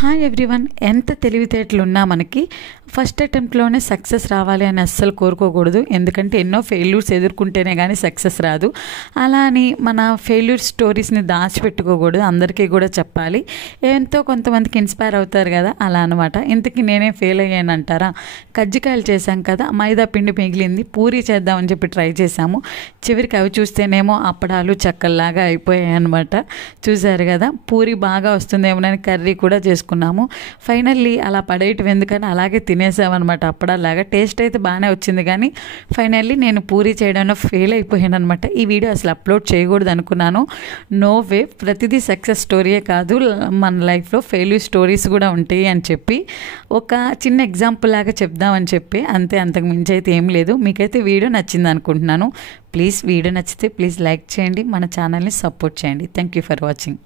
Hi everyone. ఎంత తెలివితేటలున్నా మనకి first అటెంప్ట్లోనే success రావాలి అని అస్సలు కోరుకోకూడదు. ఎందుకంటే ఎన్నో ఫెయిల్యూర్స్ ఎదుర్కొంటేనే కానీ సక్సెస్ రాదు. అలా అని మన ఫెయిల్యూర్ స్టోరీస్ని దాచిపెట్టుకోకూడదు, అందరికీ కూడా చెప్పాలి. ఎంతో కొంతమందికి ఇన్స్పైర్ అవుతారు కదా, అలా అనమాట. ఇంతకీ నేనే ఫెయిల్ అయ్యానంటారా? కజ్జికాయలు చేశాం కదా, మైదా పిండి మిగిలింది, పూరీ చేద్దామని చెప్పి ట్రై చేశాము. చివరికి అవి చూస్తేనేమో అప్పడాలు చక్కల్లాగా అయిపోయాయి అనమాట. చూసారు కదా, పూరీ బాగా వస్తుందేమోనని కర్రీ కూడా చేసుకున్నాము. ఫైనల్లీ అలా పడేయటం ఎందుకని అలాగే తినేసామన్నమాట. అప్పడాలాగా టేస్ట్ అయితే బాగానే వచ్చింది, కానీ ఫైనల్లీ నేను పూరీ చేయడంలో ఫెయిల్ అయిపోయాను అనమాట. ఈ వీడియో అసలు అప్లోడ్ చేయకూడదు అనుకున్నాను. నో వే, ప్రతిదీ సక్సెస్ స్టోరీయే కాదు, మన లైఫ్లో ఫెయిల్యూర్ స్టోరీస్ కూడా ఉంటాయి అని చెప్పి ఒక చిన్న ఎగ్జాంపుల్ లాగా చెప్దామని చెప్పి అంతే, అంతకు మించి అయితే ఏం లేదు. మీకైతే వీడియో నచ్చింది అనుకుంటున్నాను. ప్లీజ్ వీడియో నచ్చితే ప్లీజ్ లైక్ చేయండి, మన ఛానల్ని సపోర్ట్ చేయండి. Thank you for watching.